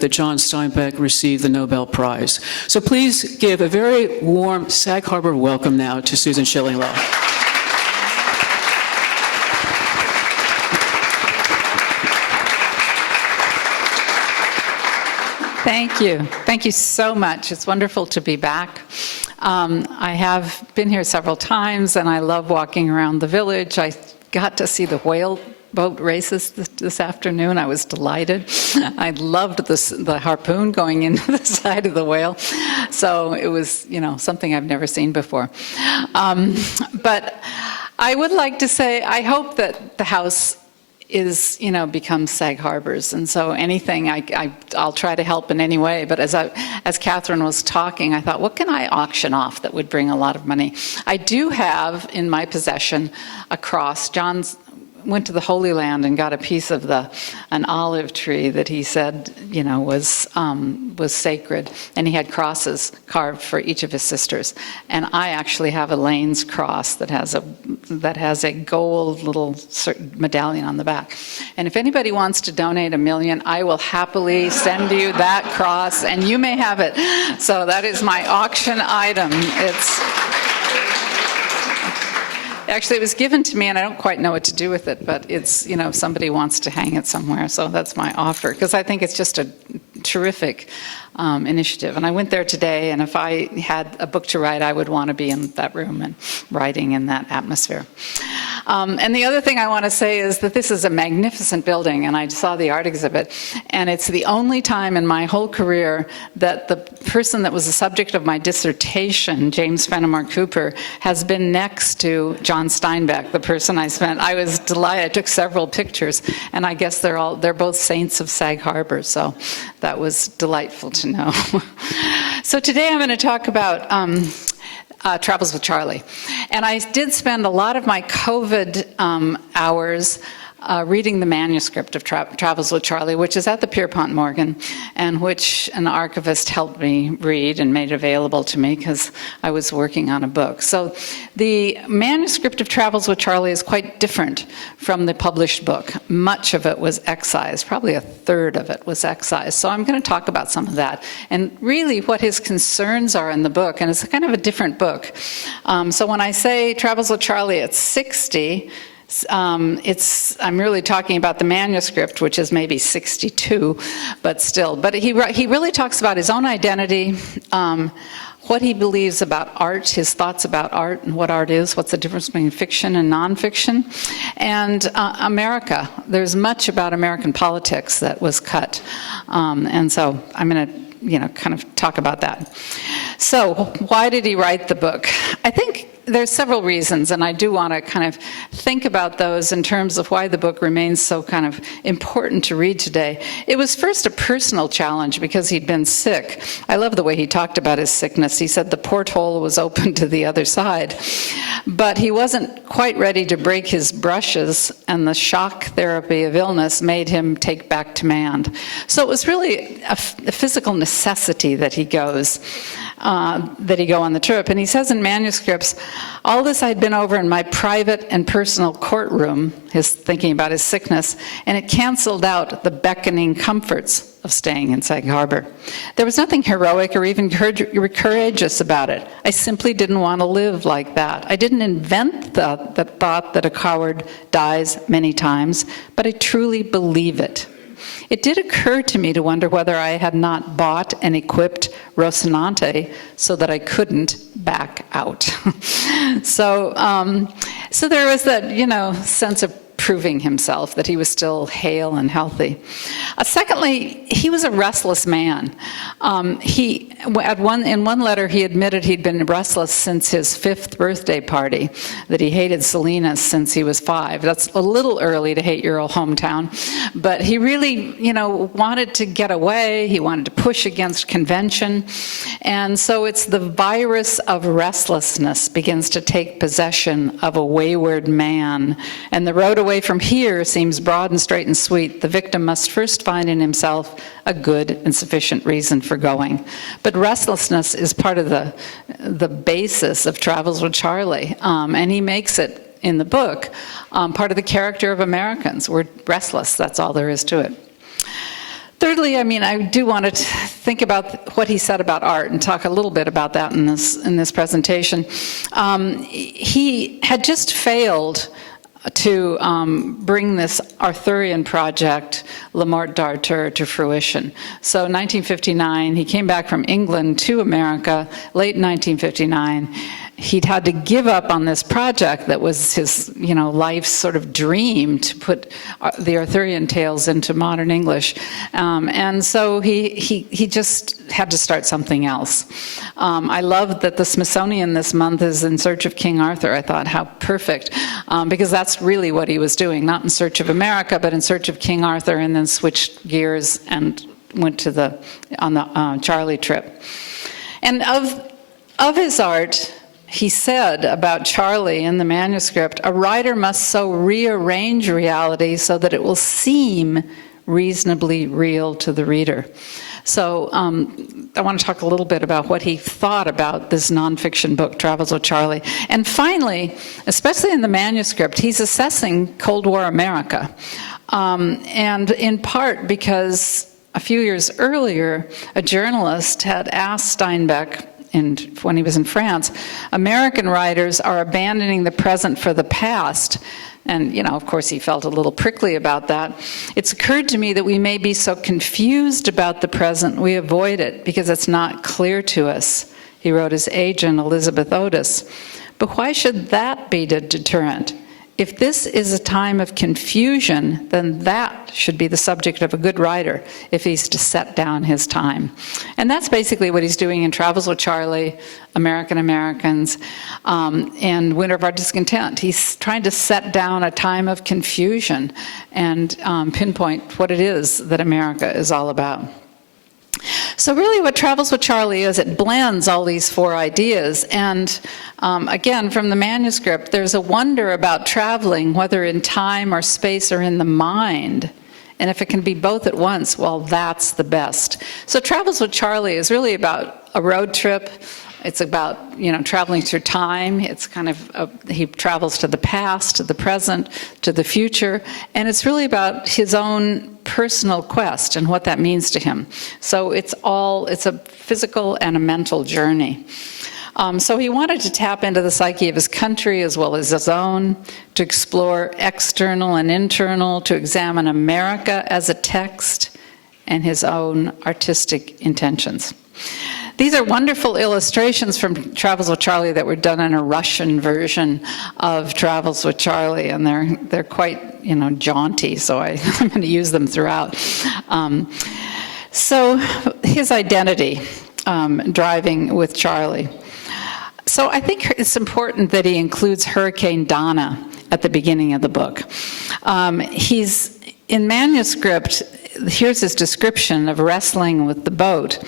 that John Steinbeck received the Nobel Prize. So please give a very warm Sag Harbor welcome now to Susan Shillinglaw. Thank you. Thank you so much. It's wonderful to be back. I have been here several times, and I love walking around the village. I got to see the whale boat races this afternoon. I was delighted. I loved the harpoon going into the side of the whale. So it was, something I've never seen before. But I would like to say, I hope that the house becomes Sag Harbor's, and so anything I'll try to help in any way. But as Catherine was talking, I thought, what can I auction off that would bring a lot of money? I do have in my possession a cross. John went to the Holy Land and got a piece of an olive tree that he said, was sacred, and he had crosses carved for each of his sisters. And I actually have Elaine's cross that has a gold little medallion on the back. And if anybody wants to donate $1 million, I will happily send you that cross, and you may have it. So that is my auction item. Actually, it was given to me, and I don't quite know what to do with it, but it's, if somebody wants to hang it somewhere, so that's my offer, because I think it's just a terrific initiative. And I went there today, and if I had a book to write, I would want to be in that room and writing in that atmosphere. And the other thing I want to say is that this is a magnificent building, and I saw the art exhibit, and it's the only time in my whole career that the person that was the subject of my dissertation, James Fenimore Cooper, has been next to John Steinbeck, the person I was delighted. I took several pictures, and I guess they're both saints of Sag Harbor, so that was delightful to know. So today I'm going to talk about Travels with Charley. And I did spend a lot of my COVID hours reading the manuscript of Travels with Charley, which is at the Pierpont Morgan, and which an archivist helped me read and made available to me because I was working on a book. So the manuscript of Travels with Charley is quite different from the published book. Much of it was excised, probably a third of it was excised. So I'm going to talk about some of that and really what his concerns are in the book, and it's kind of a different book. So when I say Travels with Charley at 60, I'm really talking about the manuscript, which is maybe 62, but still. But he really talks about his own identity, what he believes about art, his thoughts about art and what art is, what's the difference between fiction and nonfiction, and America. There's much about American politics that was cut, and so I'm going to kind of talk about that. So why did he write the book? I think there's several reasons, and I do want to kind of think about those in terms of why the book remains so kind of important to read today. It was first a personal challenge because he'd been sick. I love the way he talked about his sickness. He said the porthole was open to the other side. But he wasn't quite ready to break his brushes, and the shock therapy of illness made him take back command. So it was really a physical necessity that he go on the trip. And he says in manuscripts, all this I'd been over in my private and personal courtroom, his thinking about his sickness, and it canceled out the beckoning comforts of staying in Sag Harbor. There was nothing heroic or even courageous about it. I simply didn't want to live like that. I didn't invent the thought that a coward dies many times, but I truly believe it. It did occur to me to wonder whether I had not bought and equipped Rocinante so that I couldn't back out. So there was that, sense of proving himself, that he was still hale and healthy. Secondly, he was a restless man. In one letter, he admitted he'd been restless since his 5th birthday party, that he hated Salinas since he was 5. That's a little early to hate your old hometown, but he really, wanted to get away. He wanted to push against convention. And so it's the virus of restlessness begins to take possession of a wayward man, and the road away from here seems broad and straight and sweet. The victim must first find in himself a good and sufficient reason for going. But restlessness is part of the basis of Travels with Charley, and he makes it in the book part of the character of Americans. We're restless, that's all there is to it. Thirdly, I mean, I do want to think about what he said about art and talk a little bit about that in this presentation. He had just failed to bring this Arthurian project, Le Morte d'Arthur, to fruition. So 1959, he came back from England to America, late 1959. He'd had to give up on this project that was his, life's sort of dream, to put the Arthurian tales into modern English. And so he just had to start something else. I love that the Smithsonian this month is in search of King Arthur. I thought, how perfect, because that's really what he was doing, not in search of America, but in search of King Arthur, and then switched gears and went to on the Charley trip. And of his art, he said about Charley in the manuscript, a writer must so rearrange reality so that it will seem reasonably real to the reader. So I want to talk a little bit about what he thought about this nonfiction book, Travels with Charley. And finally, especially in the manuscript, he's assessing Cold War America. And in part because a few years earlier, a journalist had asked Steinbeck, when he was in France, American writers are abandoning the present for the past. And, of course, he felt a little prickly about that. It's occurred to me that we may be so confused about the present, we avoid it because it's not clear to us, he wrote his agent, Elizabeth Otis. But why should that be the deterrent? If this is a time of confusion, then that should be the subject of a good writer if he's to set down his time. And that's basically what he's doing in Travels with Charley, American Americans, and Winter of Our Discontent. He's trying to set down a time of confusion and pinpoint what it is that America is all about. So really what Travels with Charley is, it blends all these four ideas. And again, from the manuscript, there's a wonder about traveling, whether in time or space or in the mind. And if it can be both at once, well, that's the best. So Travels with Charley is really about a road trip. It's about, traveling through time. It's kind of, he travels to the past, to the present, to the future. And it's really about his own personal quest and what that means to him. So it's a physical and a mental journey. So he wanted to tap into the psyche of his country as well as his own, to explore external and internal, to examine America as a text and his own artistic intentions. These are wonderful illustrations from Travels with Charley that were done in a Russian version of Travels with Charley, and they're quite, jaunty, so I'm going to use them throughout. So his identity, driving with Charley. So I think it's important that he includes Hurricane Donna at the beginning of the book. He's in manuscript. Here's his description of wrestling with the boat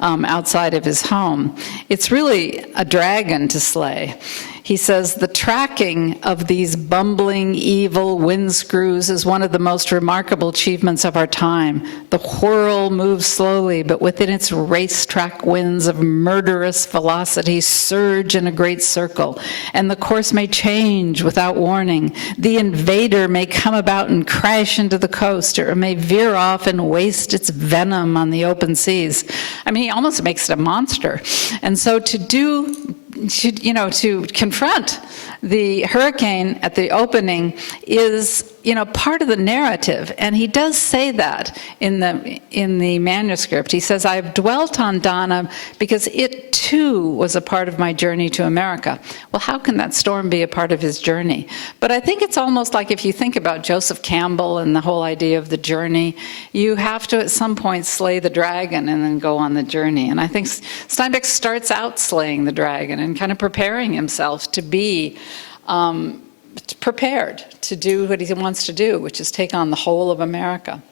outside of his home. It's really a dragon to slay. He says, the tracking of these bumbling, evil wind screws is one of the most remarkable achievements of our time. The whirl moves slowly, but within its racetrack winds of murderous velocity surge in a great circle, and the course may change without warning. The invader may come about and crash into the coast, or it may veer off and waste its venom on the open seas. I mean, he almost makes it a monster. And so to confront the hurricane at the opening is, part of the narrative. And he does say that in the manuscript. He says, I've dwelt on Donna because it too was a part of my journey to America. Well, how can that storm be a part of his journey? But I think it's almost like if you think about Joseph Campbell and the whole idea of the journey, you have to at some point slay the dragon and then go on the journey. And I think Steinbeck starts out slaying the dragon and kind of preparing himself to be prepared to do what he wants to do, which is take on the whole of America.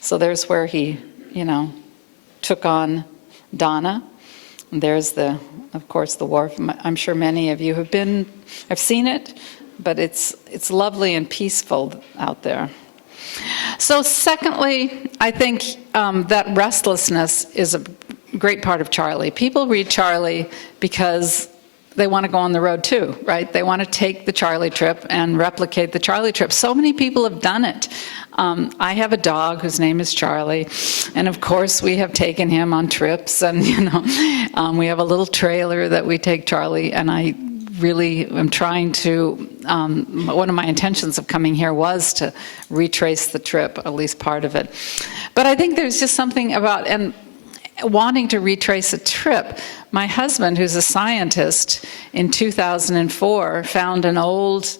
So there's where he, took on Donna. And there's of course, the wharf. I'm sure many of you have seen it, but it's lovely and peaceful out there. So secondly, I think that restlessness is a great part of Charley. People read Charley because they want to go on the road too, right? They want to take the Charley trip and replicate the Charley trip. So many people have done it. I have a dog whose name is Charley, and of course we have taken him on trips, and we have a little trailer that we take Charley, and I really am trying to, one of my intentions of coming here was to retrace the trip, at least part of it. But I think there's just something about, and wanting to retrace a trip. My husband, who's a scientist, in 2004 found an old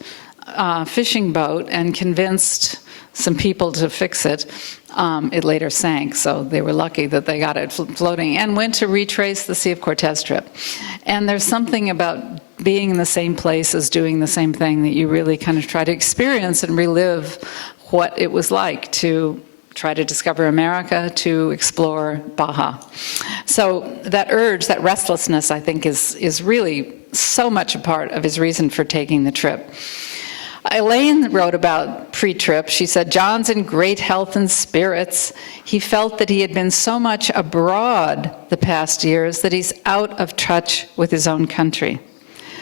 fishing boat and convinced some people to fix it. It later sank, so they were lucky that they got it floating, and went to retrace the Sea of Cortez trip. And there's something about being in the same place as doing the same thing that you really kind of try to experience and relive what it was like to try to discover America, to explore Baja. So that urge, that restlessness, I think is really so much a part of his reason for taking the trip. Elaine wrote about pre-trip. She said, John's in great health and spirits. He felt that he had been so much abroad the past years that he's out of touch with his own country.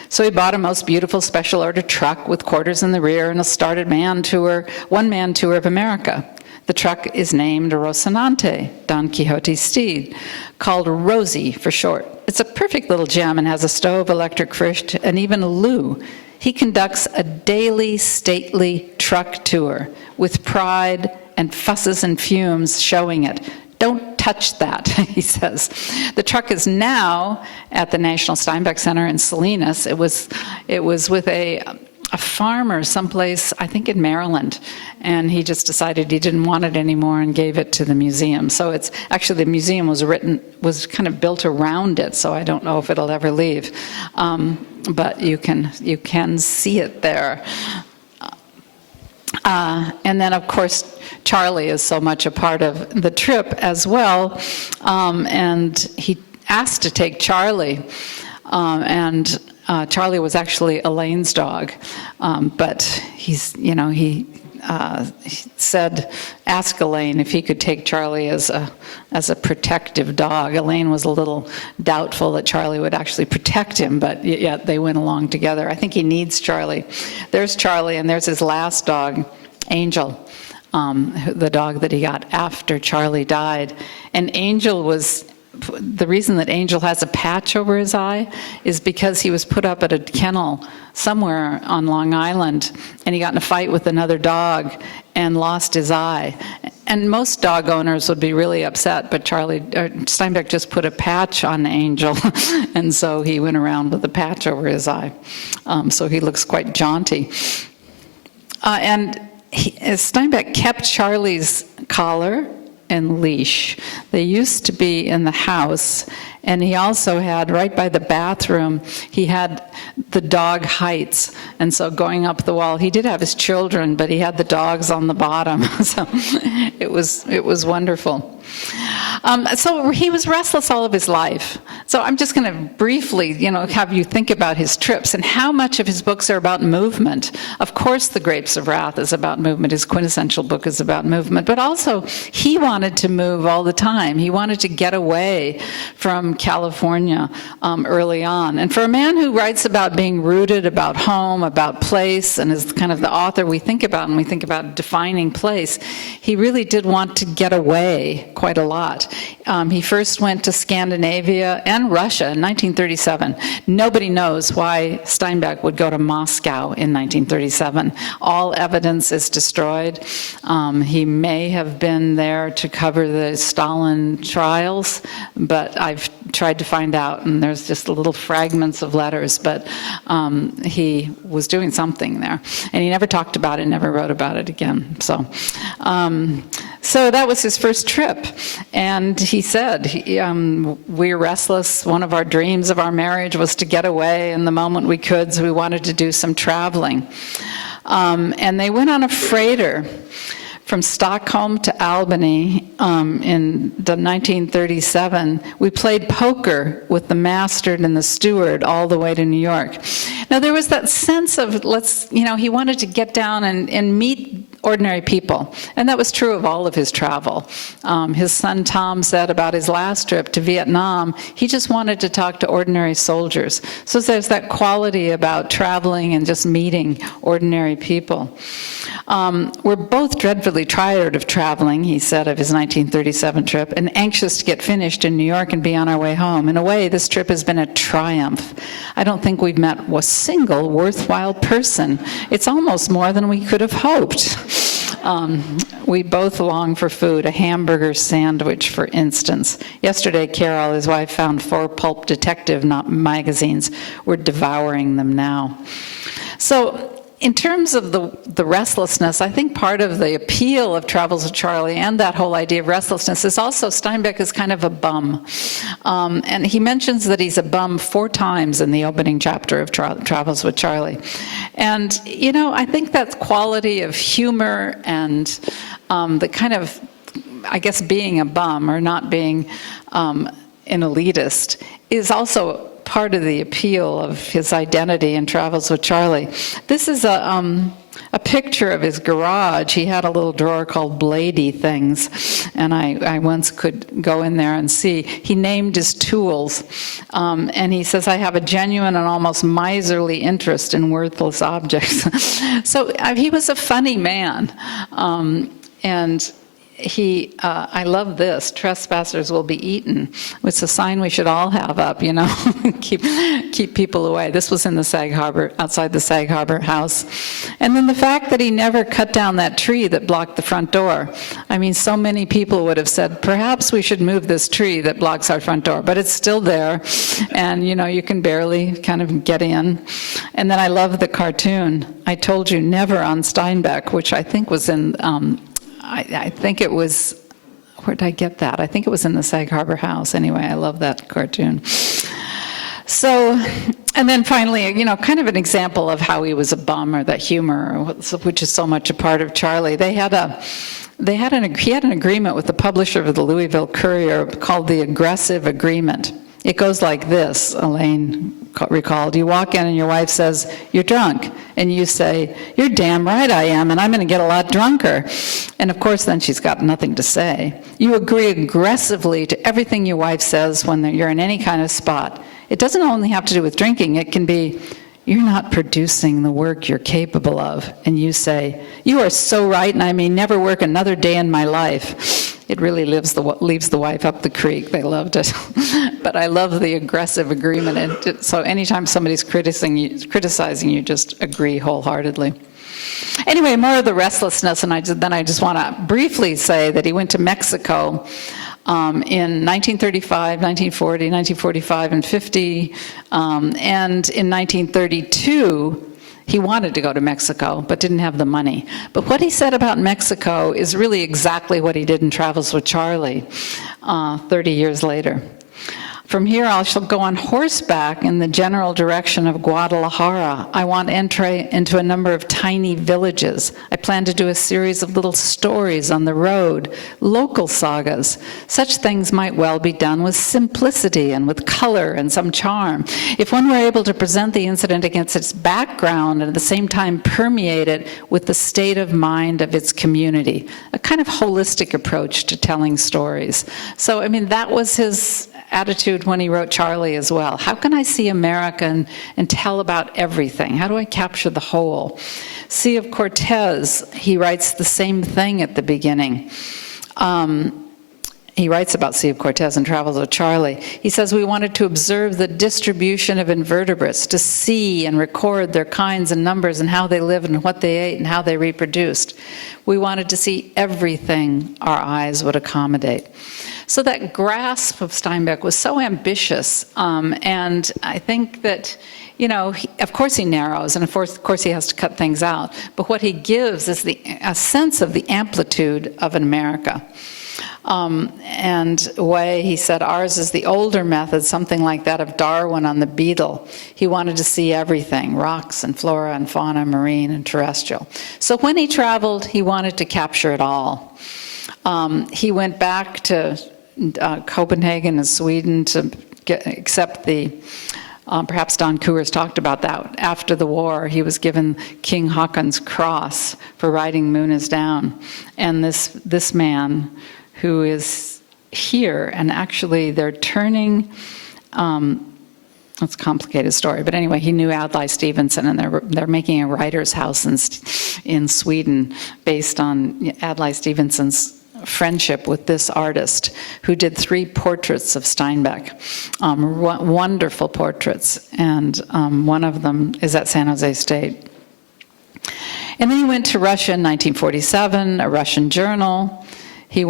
So he bought a most beautiful special order truck with quarters in the rear and a started one-man tour of America. The truck is named Rocinante, Don Quixote's steed, called Rosie for short. It's a perfect little gem and has a stove, electric fridge, and even a loo. He conducts a daily, stately truck tour with pride and fusses and fumes showing it. Don't touch that, he says. The truck is now at the National Steinbeck Center in Salinas. It was with a farmer someplace, I think in Maryland, and he just decided he didn't want it anymore and gave it to the museum. So it's actually, the museum was kind of built around it, so I don't know if it'll ever leave. But you can see it there. And then, of course, Charley is so much a part of the trip as well. And he asked to take Charley, and Charley was actually Elaine's dog, but he said, ask Elaine if he could take Charley as a protective dog. Elaine was a little doubtful that Charley would actually protect him, but yet they went along together. I think he needs Charley. There's Charley, and there's his last dog, Angel, the dog that he got after Charley died. And Angel was, the reason that Angel has a patch over his eye is because he was put up at a kennel somewhere on Long Island, and he got in a fight with another dog and lost his eye. And most dog owners would be really upset, but Steinbeck just put a patch on Angel, and so he went around with a patch over his eye. So he looks quite jaunty. Steinbeck kept Charley's collar and leash. They used to be in the house, and he also had, right by the bathroom, he had the dog heights, and so going up the wall, he did have his children, but he had the dogs on the bottom, so it was wonderful. So he was restless all of his life. So I'm just going to briefly, have you think about his trips and how much of his books are about movement. Of course, The Grapes of Wrath is about movement. His quintessential book is about movement. But also, he wanted to move all the time. He wanted to get away from California early on. And for a man who writes about being rooted, about home, about place, and is kind of the author we think about when we think about defining place, he really did want to get away quite a lot. He first went to Scandinavia and Russia in 1937. Nobody knows why Steinbeck would go to Moscow in 1937. All evidence is destroyed. He may have been there to cover the Stalin trials, but I've tried to find out, and there's just little fragments of letters, but he was doing something there. And he never talked about it, never wrote about it again. So that was his first trip. And he said, we're restless. One of our dreams of our marriage was to get away, and the moment we could, so we wanted to do some traveling. And they went on a freighter from Stockholm to Albany in 1937. We played poker with the master and the steward all the way to New York. Now, there was that sense of, he wanted to get down and meet ordinary people. And that was true of all of his travel. His son Tom said about his last trip to Vietnam, he just wanted to talk to ordinary soldiers. So there's that quality about traveling and just meeting ordinary people. We're both dreadfully tired of traveling, he said of his 1937 trip, and anxious to get finished in New York and be on our way home. In a way, this trip has been a triumph. I don't think we've met a single worthwhile person. It's almost more than we could have hoped. We both long for food, a hamburger sandwich, for instance. Yesterday, Carol, his wife, found 4 pulp detective magazines. We're devouring them now. So, in terms of the restlessness, I think part of the appeal of Travels with Charley and that whole idea of restlessness is also Steinbeck is kind of a bum. And he mentions that he's a bum 4 times in the opening chapter of Travels with Charley. And, you know, I think that quality of humor and the kind of, I guess, being a bum or not being an elitist is also part of the appeal of his identity in Travels with Charley. This is a picture of his garage. He had a little drawer called Blady Things, and I once could go in there and see. He named his tools, and he says, I have a genuine and almost miserly interest in worthless objects. So he was a funny man, and I love this, trespassers will be eaten. It's a sign we should all have up, you know, keep people away. This was in the Sag Harbor, outside the Sag Harbor house. And then the fact that he never cut down that tree that blocked the front door. I mean, so many people would have said, perhaps we should move this tree that blocks our front door, but it's still there. And, you know, you can barely kind of get in. And then I love the cartoon, I Told You Never on Steinbeck, which I think was in, I think it was, where did I get that? I think it was in the Sag Harbor house. Anyway, I love that cartoon. So, and then finally, you know, kind of an example of how he was a bum, or that humor, which is so much a part of Charley. He had an agreement with the publisher of the Louisville Courier called the Aggressive Agreement. It goes like this, Elaine recalled. You walk in and your wife says, you're drunk. And you say, you're damn right I am, and I'm going to get a lot drunker. And of course, then she's got nothing to say. You agree aggressively to everything your wife says when you're in any kind of spot. It doesn't only have to do with drinking. It can be, you're not producing the work you're capable of. And you say, you are so right, and I may never work another day in my life. It really leaves the wife up the creek. They loved it. But I love the aggressive agreement. And so anytime somebody's criticizing you, just agree wholeheartedly. Anyway, more of the restlessness, and then I just want to briefly say that he went to Mexico in 1935, 1940, 1945, and 50, and in 1932, he wanted to go to Mexico, but didn't have the money. But what he said about Mexico is really exactly what he did in Travels with Charley 30 years later. From here, I shall go on horseback in the general direction of Guadalajara. I want entry into a number of tiny villages. I plan to do a series of little stories on the road, local sagas. Such things might well be done with simplicity and with color and some charm. If one were able to present the incident against its background and at the same time permeate it with the state of mind of its community, a kind of holistic approach to telling stories. So, I mean, that was his attitude when he wrote Charley as well. How can I see America and tell about everything? How do I capture the whole? Sea of Cortez, he writes the same thing at the beginning. He writes about Sea of Cortez and Travels with Charley. He says, we wanted to observe the distribution of invertebrates, to see and record their kinds and numbers and how they lived and what they ate and how they reproduced. We wanted to see everything our eyes would accommodate. So that grasp of Steinbeck was so ambitious, and I think that, you know, of course he narrows, and of course he has to cut things out, but what he gives is a sense of the amplitude of an America. And way, he said, ours is the older method, something like that of Darwin on the beetle. He wanted to see everything, rocks and flora and fauna, marine and terrestrial. So when he traveled, he wanted to capture it all. He went back to Copenhagen and Sweden to accept the Perhaps Don Coors talked about that. After the war, he was given King Haakon's cross for writing Moon is Down. And this man who is here, and actually they're turning, it's a complicated story, but anyway, he knew Adlai Stevenson, and they're making a writer's house in Sweden based on Adlai Stevenson's friendship with this artist who did 3 portraits of Steinbeck, wonderful portraits, and one of them is at San Jose State. And then he went to Russia in 1947, a Russian journal. He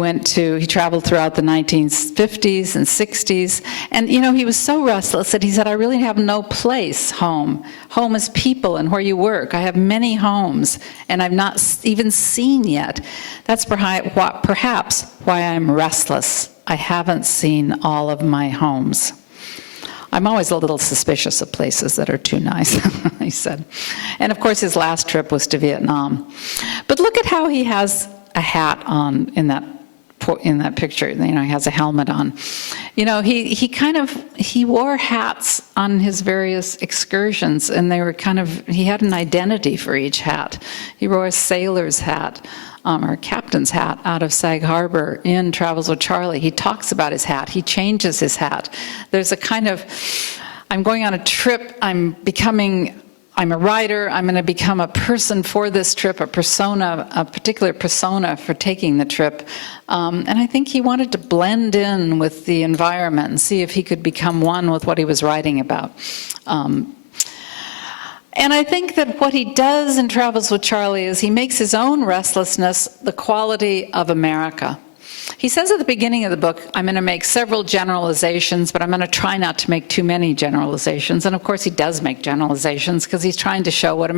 traveled throughout the 1950s and 60s, and he was so restless that he said, I really have no place home. Home is people and where you work. I have many homes, and I've not even seen yet. That's perhaps why I'm restless. I haven't seen all of my homes. I'm always a little suspicious of places that are too nice, he said. And of course, his last trip was to Vietnam. But look at how he has a hat on in that picture. He has a helmet on. He wore hats on his various excursions, and they were he had an identity for each hat. He wore a sailor's hat, or a captain's hat out of Sag Harbor in Travels with Charley. He talks about his hat. He changes his hat. There's a I'm going on a trip, I'm a writer, I'm going to become a person for this trip, a particular persona for taking the trip. And I think he wanted to blend in with the environment and see if he could become one with what he was writing about. And I think that what he does in Travels with Charley is he makes his own restlessness the quality of America. He says at the beginning of the book, I'm going to make several generalizations, but I'm going to try not to make too many generalizations. And of course he does make generalizations because he's trying to show what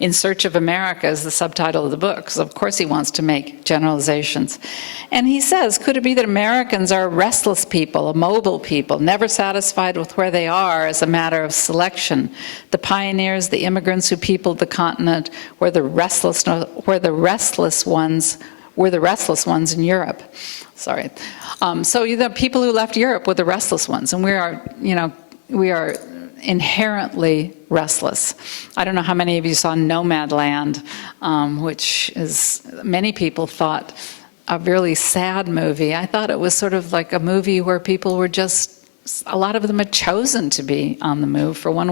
In Search of America is the subtitle of the book. So of course he wants to make generalizations. And he says, could it be that Americans are restless people, a mobile people, never satisfied with where they are as a matter of selection? The pioneers, the immigrants who peopled the continent were the restless ones in Europe. Sorry. So the people who left Europe were the restless ones, and we are inherently restless. I don't know how many of you saw Nomadland, which is, many people thought, a really sad movie. I thought it was sort of like a movie where people were a lot of them had chosen to be on the move for one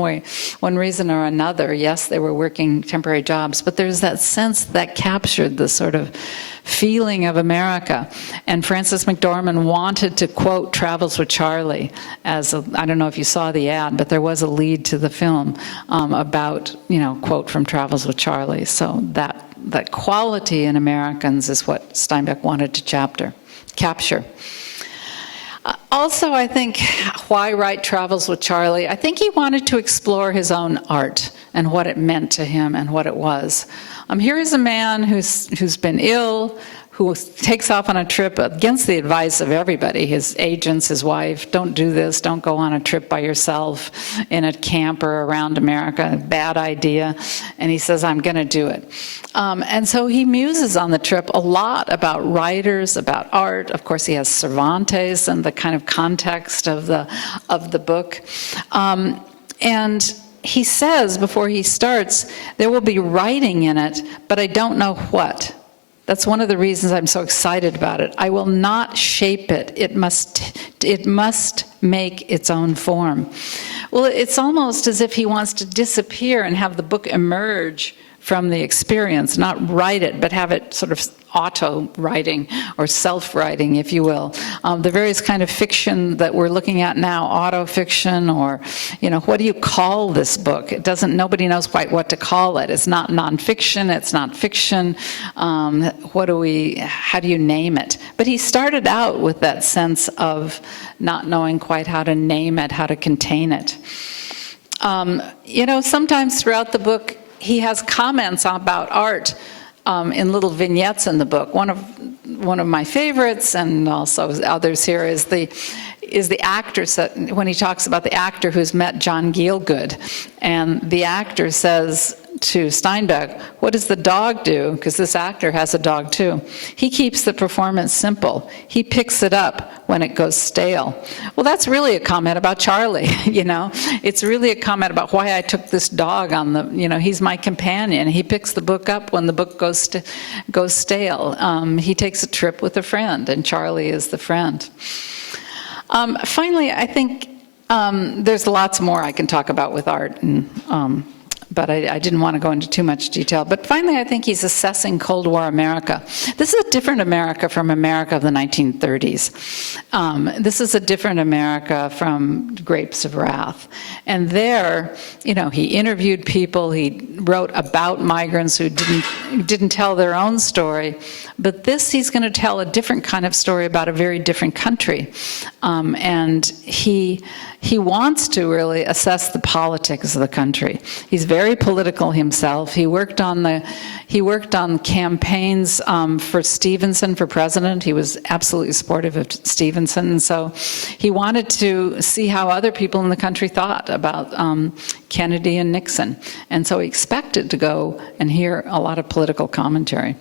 reason or another. Yes, they were working temporary jobs, but there's that sense that captured the sort of feeling of America. And Frances McDormand wanted to quote Travels with Charley I don't know if you saw the ad, but there was a lead to the film about, quote from Travels with Charley. So that quality in Americans is what Steinbeck wanted to capture. Also, I think, why write Travels with Charley? I think he wanted to explore his own art and what it meant to him and what it was. Here is a man who's been ill, who takes off on a trip against the advice of everybody, his agents, his wife. Don't do this, don't go on a trip by yourself in a camper around America, bad idea. And he says, I'm going to do it. And so he muses on the trip a lot about writers, about art. Of course, he has Cervantes and the kind of context of the book. And he says before he starts, there will be writing in it, but I don't know what. That's one of the reasons I'm so excited about it. I will not shape it. It must make its own form. Well, it's almost as if he wants to disappear and have the book emerge from the experience, not write it, but have it sort of auto-writing or self-writing, if you will. The various kind of fiction that we're looking at now, auto-fiction, or, what do you call this book? Nobody knows quite what to call it. It's not nonfiction, it's not fiction. How do you name it? But he started out with that sense of not knowing quite how to name it, how to contain it. Sometimes throughout the book, he has comments about art in little vignettes in the book. One of my favorites, and also others here, is the actor, when he talks about the actor who's met John Gielgud. And the actor says, to Steinbeck, what does the dog do? Because this actor has a dog too. He keeps the performance simple. He picks it up when it goes stale. Well, that's really a comment about Charley, you know? It's really a comment about why I took this dog on the, you know, he's my companion. He picks the book up when the book goes stale. He takes a trip with a friend, and Charley is the friend. Finally, I think there's lots more I can talk about with art, and but I didn't want to go into too much detail. But finally, I think he's assessing Cold War America. This is a different America from America of the 1930s. This is a different America from Grapes of Wrath. And there, you know, he interviewed people, he wrote about migrants who didn't tell their own story. But this, he's going to tell a different kind of story about a very different country. And he wants to really assess the politics of the country. He's very political himself. He worked on campaigns for Stevenson for president. He was absolutely supportive of Stevenson, and so he wanted to see how other people in the country thought about Kennedy and Nixon. And so he expected to go and hear a lot of political commentary.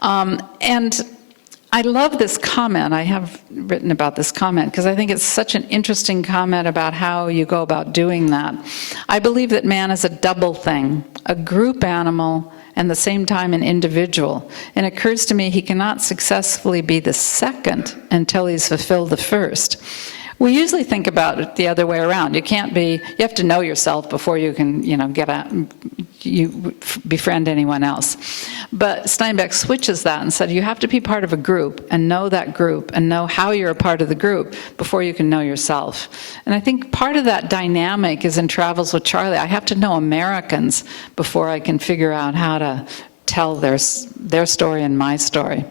And I love this comment. I have written about this comment because I think it's such an interesting comment about how you go about doing that. I believe that man is a double thing, a group animal and at the same time an individual. And it occurs to me he cannot successfully be the second until he's fulfilled the first. We usually think about it the other way around. You have to know yourself before you can, you know, befriend anyone else. But Steinbeck switches that and said you have to be part of a group and know that group and know how you're a part of the group before you can know yourself. And I think part of that dynamic is in Travels with Charley. I have to know Americans before I can figure out how to tell their story and my story.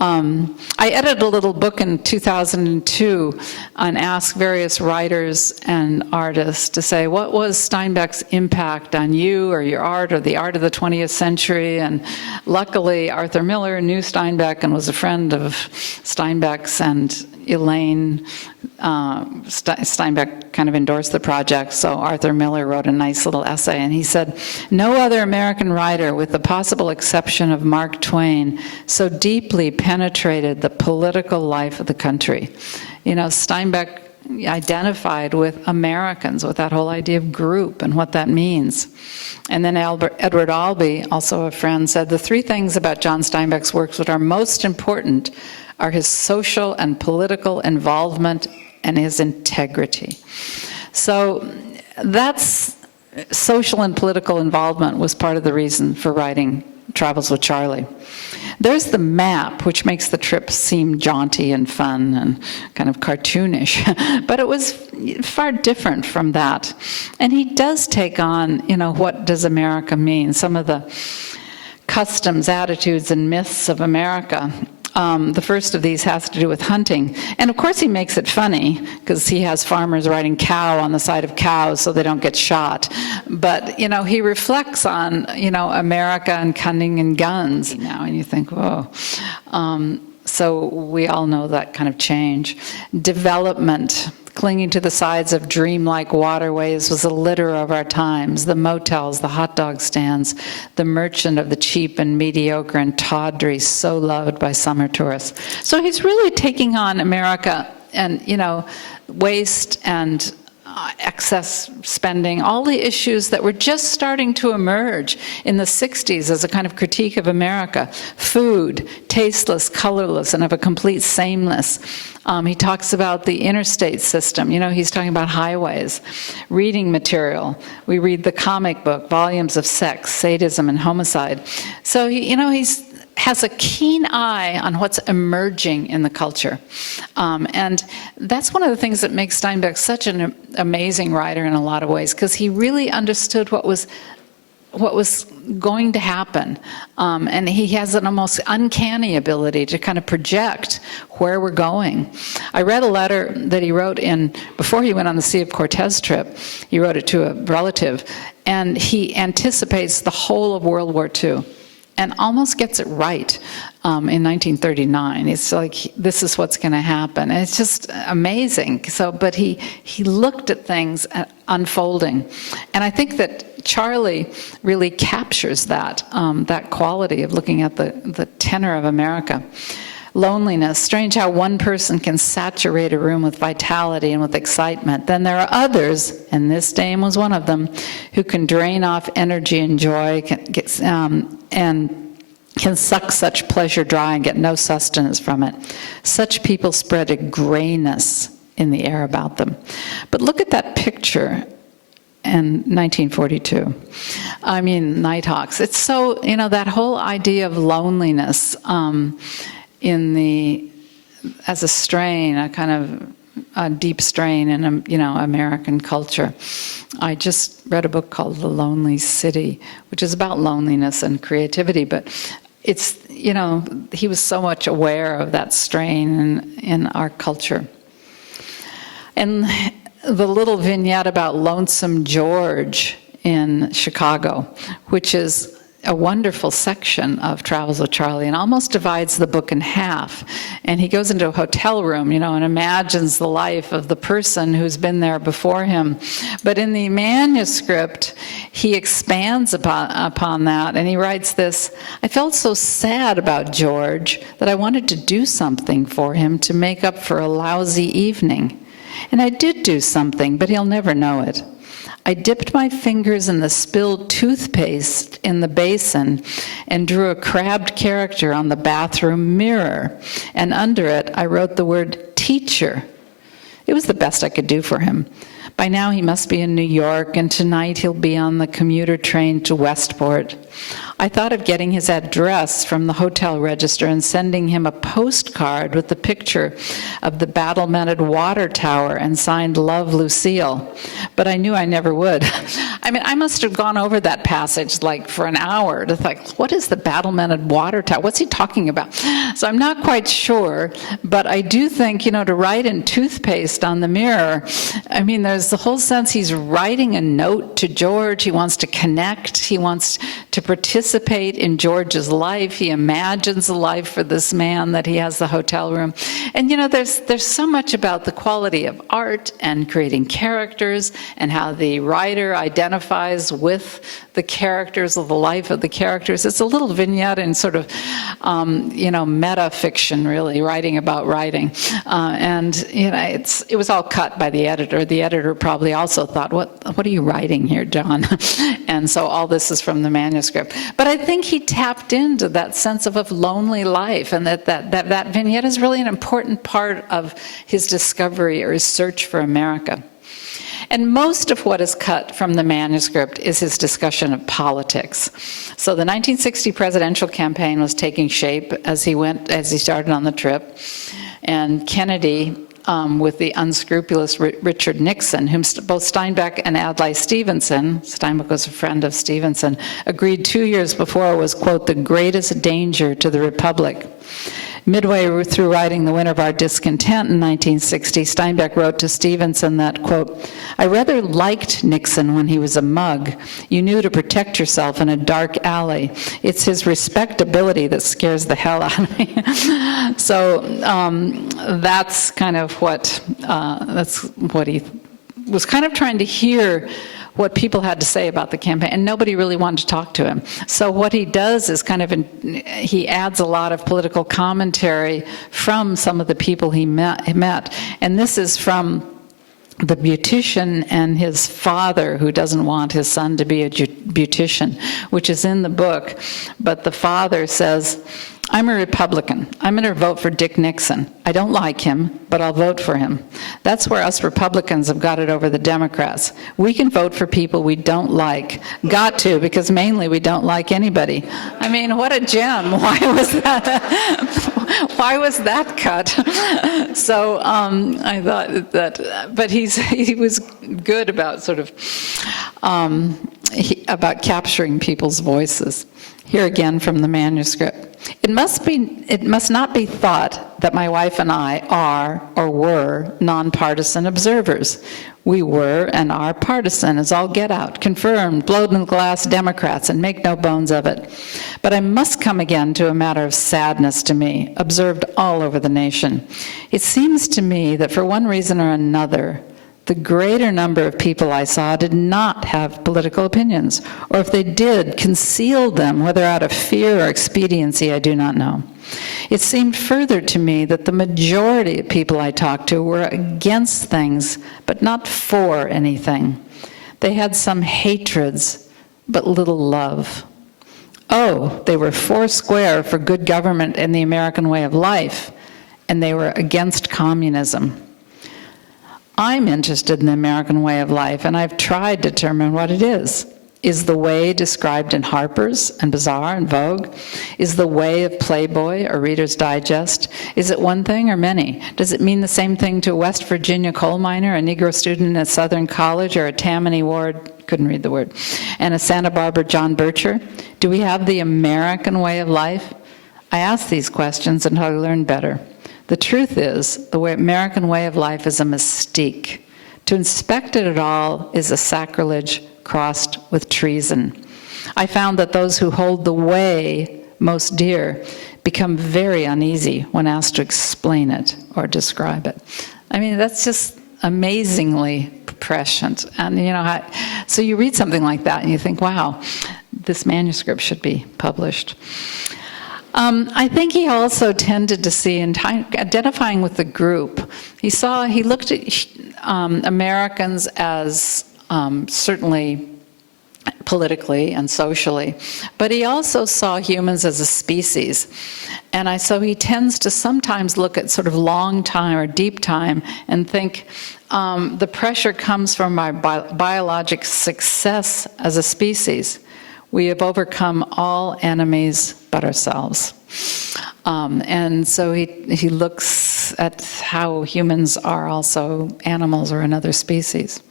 I edited a little book in 2002 and asked various writers and artists to say, what was Steinbeck's impact on you or your art or the art of the 20th century? And luckily, Arthur Miller knew Steinbeck and was a friend of Steinbeck's, and Elaine Steinbeck kind of endorsed the project, so Arthur Miller wrote a nice little essay, and he said, no other American writer, with the possible exception of Mark Twain, so deeply penetrated the political life of the country. You know, Steinbeck identified with Americans, with that whole idea of group and what that means. And then Edward Albee, also a friend, said, the three things about John Steinbeck's works that are most important are his social and political involvement and his integrity. So that's social and political involvement was part of the reason for writing Travels with Charley. There's the map, which makes the trip seem jaunty and fun and kind of cartoonish, but it was far different from that. And he does take on, you know, what does America mean? Some of the customs, attitudes, and myths of America. The first of these has to do with hunting. And of course he makes it funny, because he has farmers riding cow on the side of cows so they don't get shot. But, you know, he reflects on, you know, America and cunning and guns now, and you think, whoa. So we all know that kind of change. Development. Clinging to the sides of dreamlike waterways was the litter of our times, the motels, the hot dog stands, the merchant of the cheap and mediocre and tawdry, so loved by summer tourists. So he's really taking on America and, you know, waste and excess spending, all the issues that were just starting to emerge in the 60s as a kind of critique of America. Food, tasteless, colorless, and of a complete sameness. He talks about the interstate system. You know, he's talking about highways. Reading material. We read the comic book, volumes of sex, sadism, and homicide. So, you know, has a keen eye on what's emerging in the culture. And that's one of the things that makes Steinbeck such an amazing writer in a lot of ways, because he really understood what was going to happen. And he has an almost uncanny ability to kind of project where we're going. I read a letter that he wrote before he went on the Sea of Cortez trip. He wrote it to a relative, and he anticipates the whole of World War II. And almost gets it right in 1939. It's like, this is what's going to happen. And it's just amazing. So, but he looked at things unfolding. And I think that Charley really captures that, that quality of looking at the tenor of America. Loneliness. Strange how one person can saturate a room with vitality and with excitement. Then there are others, and this dame was one of them, who can drain off energy and joy, and can suck such pleasure dry and get no sustenance from it. Such people spread a grayness in the air about them. But look at that picture in 1942. I mean, Nighthawks. It's so, that whole idea of loneliness as a strain, a kind of a deep strain in, American culture. I just read a book called The Lonely City, which is about loneliness and creativity, but it's, he was so much aware of that strain in our culture. And the little vignette about Lonesome George in Chicago, which is a wonderful section of Travels with Charley, and almost divides the book in half. And he goes into a hotel room, and imagines the life of the person who's been there before him. But in the manuscript, he expands upon that, and he writes this: I felt so sad about George that I wanted to do something for him to make up for a lousy evening. And I did do something, but he'll never know it. I dipped my fingers in the spilled toothpaste in the basin and drew a crabbed character on the bathroom mirror. And under it, I wrote the word teacher. It was the best I could do for him. By now, he must be in New York, and tonight he'll be on the commuter train to Westport. I thought of getting his address from the hotel register and sending him a postcard with the picture of the battlemented water tower and signed Love, Lucille. But I knew I never would. I mean, I must have gone over that passage like for an hour to think, what is the battlemented water tower? What's he talking about? So I'm not quite sure, but I do think, to write in toothpaste on the mirror, I mean, there's the whole sense he's writing a note to George. He wants to connect. He wants to participate in George's life. He imagines a life for this man that he has the hotel room. And there's so much about the quality of art and creating characters and how the writer identifies with the characters, of the life of the characters. It's a little vignette in sort of, metafiction, really, writing about writing. It was all cut by the editor. The editor probably also thought, what are you writing here, John? And so all this is from the manuscript. But I think he tapped into that sense of a lonely life, and that vignette is really an important part of his discovery or his search for America. And most of what is cut from the manuscript is his discussion of politics. So the 1960 presidential campaign was taking shape as he started on the trip, and Kennedy, with the unscrupulous Richard Nixon, whom both Steinbeck and Adlai Stevenson, Steinbeck was a friend of Stevenson, agreed 2 years before was, quote, the greatest danger to the Republic. Midway through writing The Winter of Our Discontent in 1960, Steinbeck wrote to Stevenson that, quote, I rather liked Nixon when he was a mug. You knew to protect yourself in a dark alley. It's his respectability that scares the hell out of me. So that's kind of what he was kind of trying to hear, what people had to say about the campaign, and nobody really wanted to talk to him. So what he does is he adds a lot of political commentary from some of the people he met. And this is from the beautician and his father, who doesn't want his son to be a beautician, which is in the book. But the father says, I'm a Republican. I'm going to vote for Dick Nixon. I don't like him, but I'll vote for him. That's where us Republicans have got it over the Democrats. We can vote for people we don't like. Got to, because mainly we don't like anybody. I mean, what a gem. Why was that? Why was that cut? So I thought that, but he was good about sort of, about capturing people's voices. Here again from the manuscript. It must not be thought that my wife and I are or were nonpartisan observers. We were and are partisan as all get out, confirmed, blowed-in-the-glass Democrats, and make no bones of it. But I must come again to a matter of sadness to me, observed all over the nation. It seems to me that for one reason or another, The greater number of people I saw did not have political opinions, or if they did, concealed them, whether out of fear or expediency, I do not know. It seemed further to me that the majority of people I talked to were against things, but not for anything. They had some hatreds, but little love. Oh, they were foursquare for good government and the American way of life, and they were against communism. I'm interested in the American way of life, and I've tried to determine what it is. Is the way described in Harper's and Bazaar and Vogue? Is the way of Playboy or Reader's Digest? Is it one thing or many? Does it mean the same thing to a West Virginia coal miner, a Negro student at Southern College, or a Tammany Ward, couldn't read the word, and a Santa Barbara John Bircher? Do we have the American way of life? I ask these questions until I learn better. The truth is, the American way of life is a mystique. To inspect it at all is a sacrilege crossed with treason. I found that those who hold the way most dear become very uneasy when asked to explain it or describe it. I mean, that's just amazingly prescient. And, you know, so you read something like that and you think, wow, this manuscript should be published. I think he also tended to see, in identifying with the group, he looked at Americans as certainly politically and socially, but he also saw humans as a species. And so he tends to sometimes look at sort of long time or deep time and think the pressure comes from our biologic success as a species. We have overcome all enemies but ourselves. And so he looks at how humans are also animals or another species.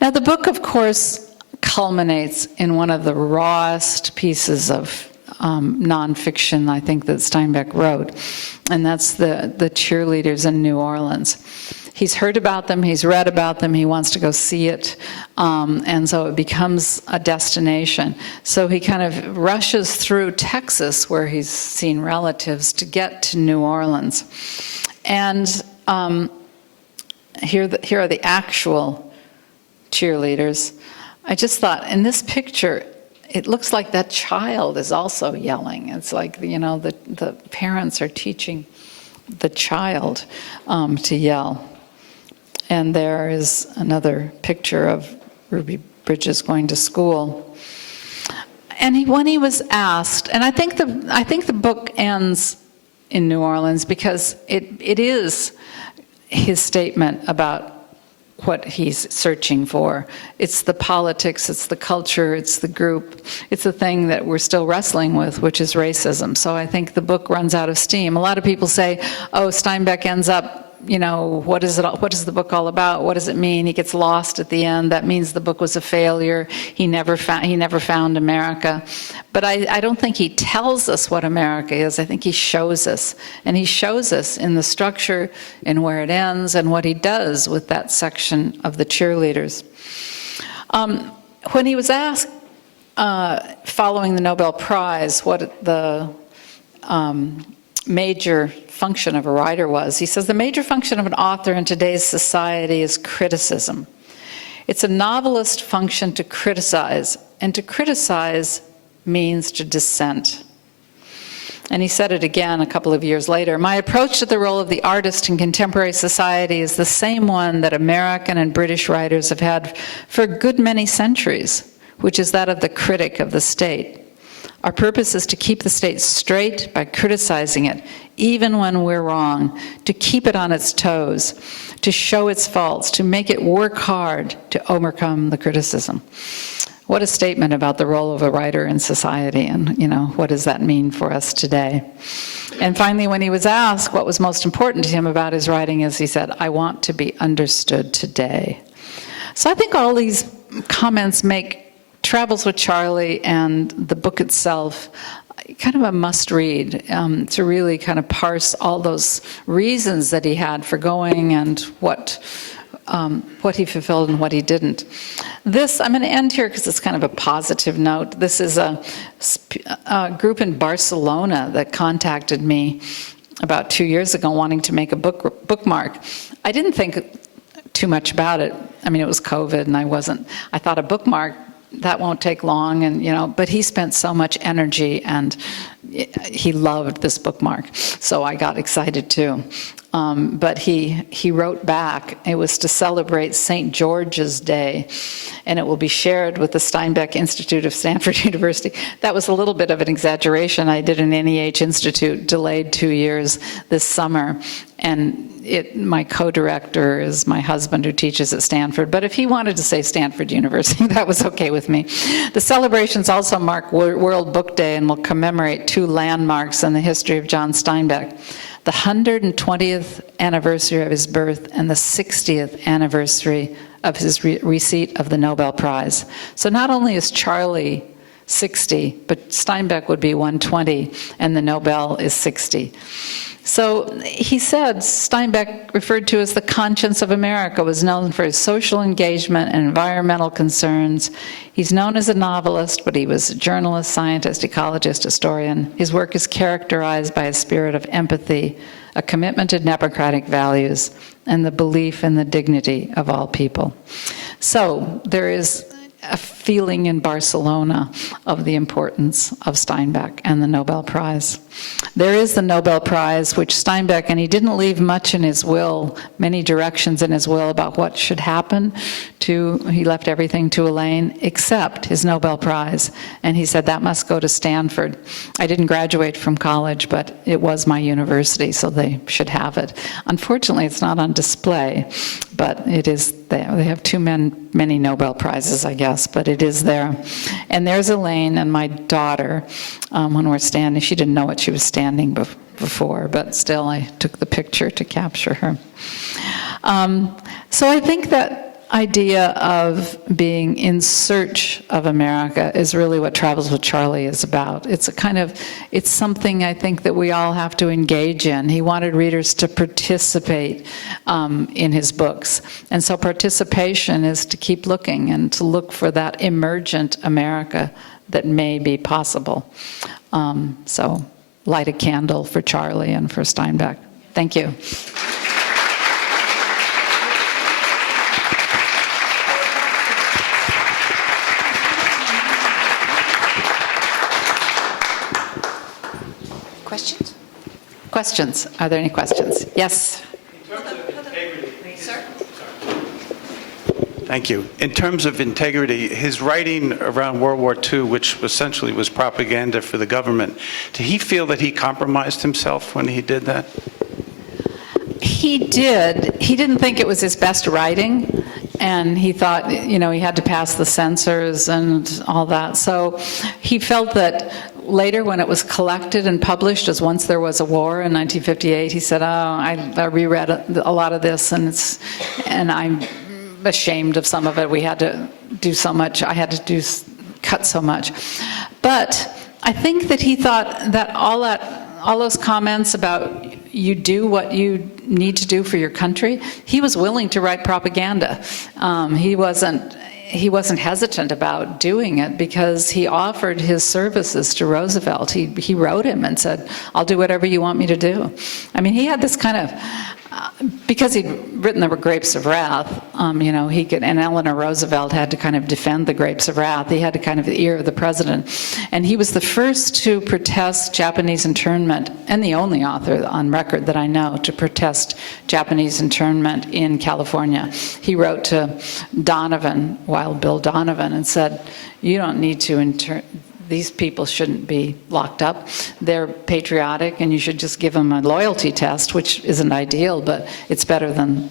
Now, the book, of course, culminates in one of the rawest pieces of nonfiction, I think, that Steinbeck wrote, and that's the cheerleaders in New Orleans. He's heard about them, he's read about them, he wants to go see it, and so it becomes a destination. So he kind of rushes through Texas, where he's seen relatives, to get to New Orleans. And here are the actual cheerleaders. I just thought, in this picture, it looks like that child is also yelling. It's like, you know, the parents are teaching the child to yell. And there is another picture of Ruby Bridges going to school. And when he was asked, and I think the book ends in New Orleans because it is his statement about what he's searching for. It's the politics, it's the culture, it's the group, it's the thing that we're still wrestling with, which is racism. So I think the book runs out of steam. A lot of people say, oh, Steinbeck ends up, you know, what is the book all about? What does it mean? He gets lost at the end. That means the book was a failure. He never found America. But I don't think he tells us what America is. I think he shows us. And he shows us in the structure, in where it ends, and what he does with that section of the cheerleaders. When he was asked, following the Nobel Prize, what the major function of a writer was, he says, the major function of an author in today's society is criticism. It's a novelist's function to criticize, and to criticize means to dissent. And he said it again a couple of years later. My approach to the role of the artist in contemporary society is the same one that American and British writers have had for a good many centuries, which is that of the critic of the state. Our purpose is to keep the state straight by criticizing it, even when we're wrong, to keep it on its toes, to show its faults, to make it work hard to overcome the criticism. What a statement about the role of a writer in society, and, you know, what does that mean for us today? And finally, when he was asked what was most important to him about his writing, is he said, I want to be understood today. So I think all these comments make Travels with Charley and the book itself kind of a must-read, to really kind of parse all those reasons that he had for going and what he fulfilled and what he didn't. This, I'm going to end here because it's kind of a positive note. This is a group in Barcelona that contacted me about 2 years ago wanting to make a bookmark. I didn't think too much about it. I mean, it was COVID, and I thought a bookmark, that won't take long, and but he spent so much energy, and he loved this bookmark, so I got excited too. But he wrote back. It was to celebrate St. George's Day, and it will be shared with the Steinbeck Institute of Stanford University. That was a little bit of an exaggeration. I did an NEH Institute, delayed 2 years this summer, and my co-director is my husband who teaches at Stanford, but if he wanted to say Stanford University, that was okay with me. The celebrations also mark World Book Day and will commemorate 2 landmarks in the history of John Steinbeck: the 120th anniversary of his birth and the 60th anniversary of his receipt of the Nobel Prize. So not only is Charley 60, but Steinbeck would be 120, and the Nobel is 60. So he said Steinbeck, referred to as the conscience of America, was known for his social engagement and environmental concerns. He's known as a novelist, but he was a journalist, scientist, ecologist, historian. His work is characterized by a spirit of empathy, a commitment to democratic values, and the belief in the dignity of all people. So there is a feeling in Barcelona of the importance of Steinbeck and the Nobel Prize. There is the Nobel Prize, which Steinbeck, and he didn't leave much in his will, many directions in his will about what should happen he left everything to Elaine, except his Nobel Prize. And he said that must go to Stanford. I didn't graduate from college, but it was my university, so they should have it. Unfortunately, it's not on display, but it is there. They have too many Nobel Prizes, I guess, but it is there. And there's Elaine and my daughter when we're standing. She didn't know what she was standing before, but still I took the picture to capture her. So I think that idea of being in search of America is really what Travels with Charley is about. It's it's something I think that we all have to engage in. He wanted readers to participate in his books. And so participation is to keep looking and to look for that emergent America that may be possible. So light a candle for Charley and for Steinbeck. Thank you. Questions? Questions? Are there any questions? Yes. In terms of integrity, Sir? thank you. In terms of integrity, his writing around World War II, which essentially was propaganda for the government, did he feel that he compromised himself when he did that? He did. He didn't think it was his best writing, and he thought, he had to pass the censors and all that. So he felt that later, when it was collected and published as Once There Was a War in 1958, he said, I reread a lot of this, and I'm ashamed of some of it. We had to do so much. I had to cut so much. But I think that he thought that all those comments about you do what you need to do for your country, he was willing to write propaganda. He wasn't hesitant about doing it because he offered his services to Roosevelt. He wrote him and said, I'll do whatever you want me to do. I mean, he had this kind of, because he'd written the Grapes of Wrath, he could, and Eleanor Roosevelt had to kind of defend the Grapes of Wrath. He had to kind of the ear of the president. And he was the first to protest Japanese internment, and the only author on record that I know to protest Japanese internment in California. He wrote to Donovan, Wild Bill Donovan, and said, you don't need to these people shouldn't be locked up. They're patriotic, and you should just give them a loyalty test, which isn't ideal, but it's better than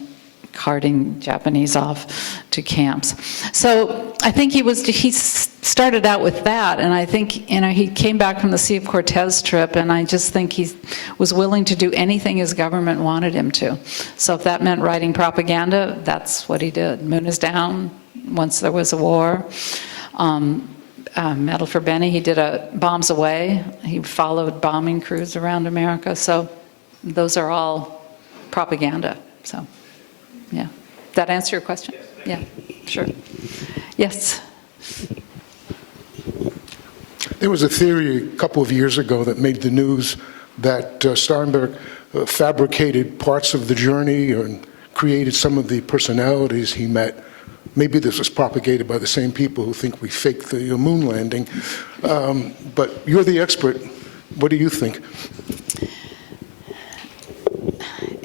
carting Japanese off to camps. So I think he started out with that, and I think he came back from the Sea of Cortez trip, and I just think he was willing to do anything his government wanted him to. So if that meant writing propaganda, that's what he did. Moon is Down, Once There Was a War. Medal for Benny, he did a Bombs Away. He followed bombing crews around America. So those are all propaganda. So, yeah. Did that answer your question? Yeah, sure. Yes. There was a theory a couple of years ago that made the news that Steinbeck fabricated parts of the journey and created some of the personalities he met. Maybe this was propagated by the same people who think we faked the moon landing. But you're the expert. What do you think?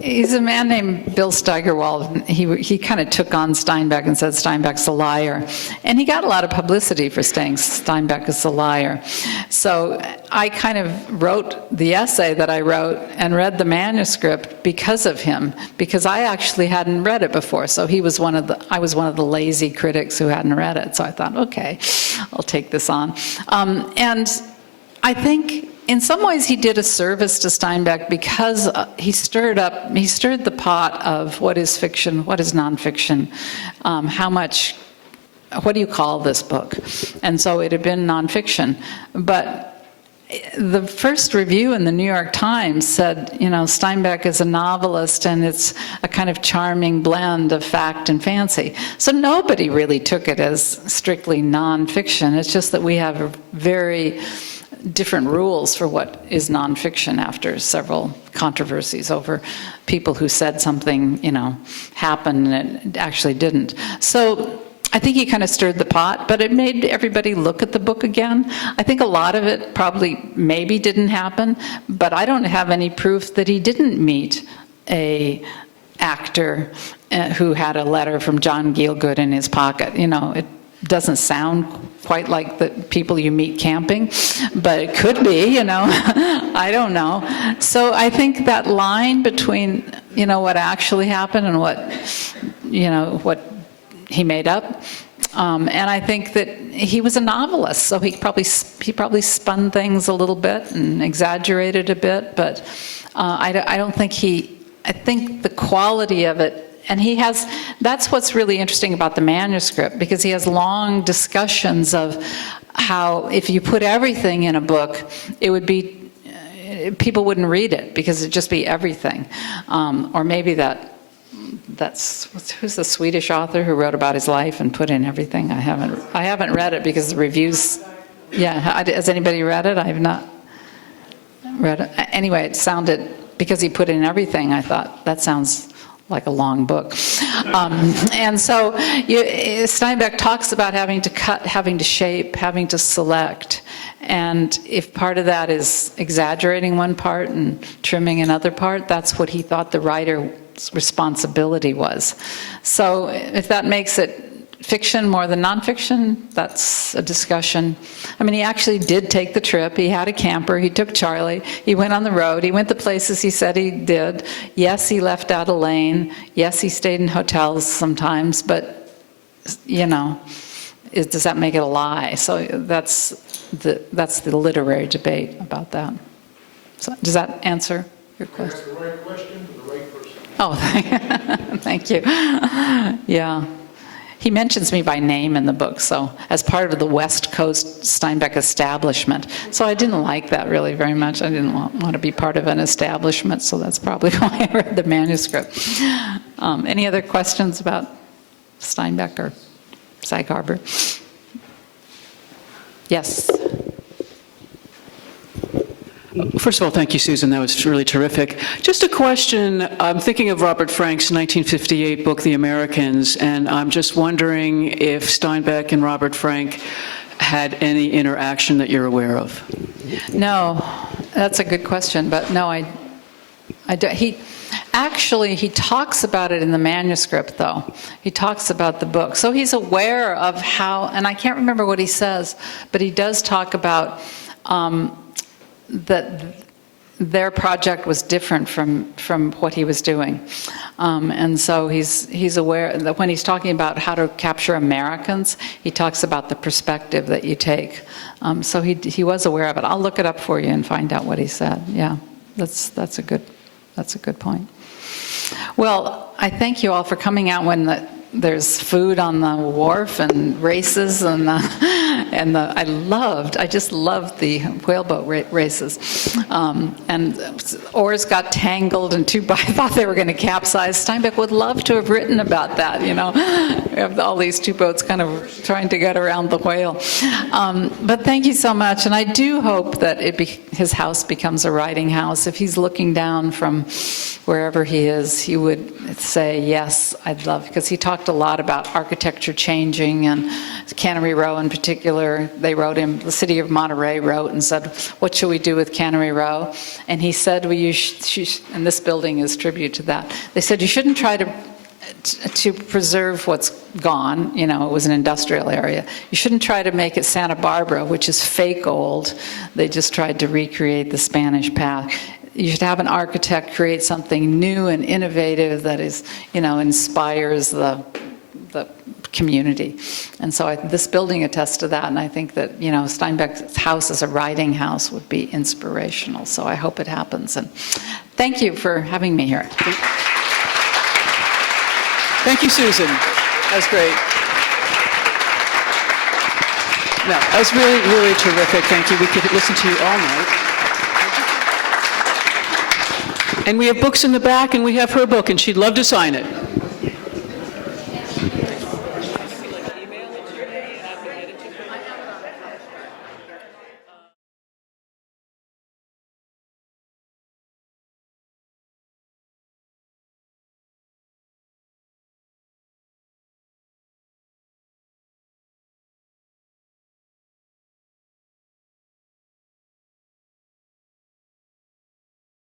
He's a man named Bill Steigerwald. He kind of took on Steinbeck and said Steinbeck's a liar. And he got a lot of publicity for saying Steinbeck is a liar. So I kind of wrote the essay that I wrote and read the manuscript because of him, because I actually hadn't read it before. So I was one of the lazy critics who hadn't read it. So I thought, okay, I'll take this on. And I think in some ways he did a service to Steinbeck because he stirred the pot of what is fiction, what is nonfiction, what do you call this book? And so it had been nonfiction. But the first review in the New York Times said, Steinbeck is a novelist and it's a kind of charming blend of fact and fancy. So nobody really took it as strictly nonfiction. It's just that we have a very different rules for what is nonfiction after several controversies over people who said something, happened and it actually didn't. So I think he kind of stirred the pot, but it made everybody look at the book again. I think a lot of it probably maybe didn't happen, but I don't have any proof that he didn't meet a actor who had a letter from John Gielgud in his pocket. It doesn't sound quite like the people you meet camping, but it could be, I don't know. So I think that line between, what actually happened and what he made up, and I think that he was a novelist, so he probably spun things a little bit and exaggerated a bit, but I don't think I think the quality of it. And that's what's really interesting about the manuscript, because he has long discussions of how if you put everything in a book, it would be, people wouldn't read it because it'd just be everything. Or maybe who's the Swedish author who wrote about his life and put in everything? I haven't read it because the reviews, has anybody read it? I have not read it. Anyway, it sounded, because he put in everything, I thought, that sounds like a long book. And so Steinbeck talks about having to cut, having to shape, having to select. And if part of that is exaggerating one part and trimming another part, that's what he thought the writer's responsibility was. So if that makes it fiction more than nonfiction, that's a discussion. I mean, he actually did take the trip. He had a camper. He took Charley. He went on the road. He went to places he said he did. Yes, he left out a lane. Yes, he stayed in hotels sometimes. But, does that make it a lie? So that's the literary debate about that. So does that answer your question? That's the right question to the right person. Oh, thank you. Yeah. He mentions me by name in the book, so as part of the West Coast Steinbeck establishment. So I didn't like that really very much. I didn't want to be part of an establishment, so that's probably why I read the manuscript. Any other questions about Steinbeck or Sag Harbor? Yes. First of all, thank you, Susan. That was really terrific. Just a question. I'm thinking of Robert Frank's 1958 book, The Americans, and I'm just wondering if Steinbeck and Robert Frank had any interaction that you're aware of. No, that's a good question, but no, he talks about it in the manuscript, though. He talks about the book. So he's aware of how, and I can't remember what he says, but he does talk about that their project was different from what he was doing. And so he's aware that when he's talking about how to capture Americans, he talks about the perspective that you take. So he was aware of it. I'll look it up for you and find out what he said. Yeah, that's a good point. Well, I thank you all for coming out when there's food on the wharf and races and I just loved the whaleboat races. And oars got tangled and I thought they were going to capsize. Steinbeck would love to have written about that, you know, all these two boats kind of trying to get around the whale. But thank you so much, and I do hope that his house becomes a writing house. If he's looking down from wherever he is, he would say, yes, I'd love, because he talked a lot about architecture changing, and Cannery Row in particular. They wrote him, the city of Monterey wrote and said, what should we do with Cannery Row? And he said, well, and this building is tribute to that. They said, you shouldn't try to preserve what's gone. You know, it was an industrial area. You shouldn't try to make it Santa Barbara, which is fake old. They just tried to recreate the Spanish path. You should have an architect create something new and innovative that is, you know, inspires the community. And so this building attests to that, and I think that, you know, Steinbeck's house as a writing house would be inspirational. So I hope it happens. And thank you for having me here. Thank you, Susan. That was great. No, that was really, really terrific. Thank you. We could listen to you all night. And we have books in the back, and we have her book, and she'd love to sign it.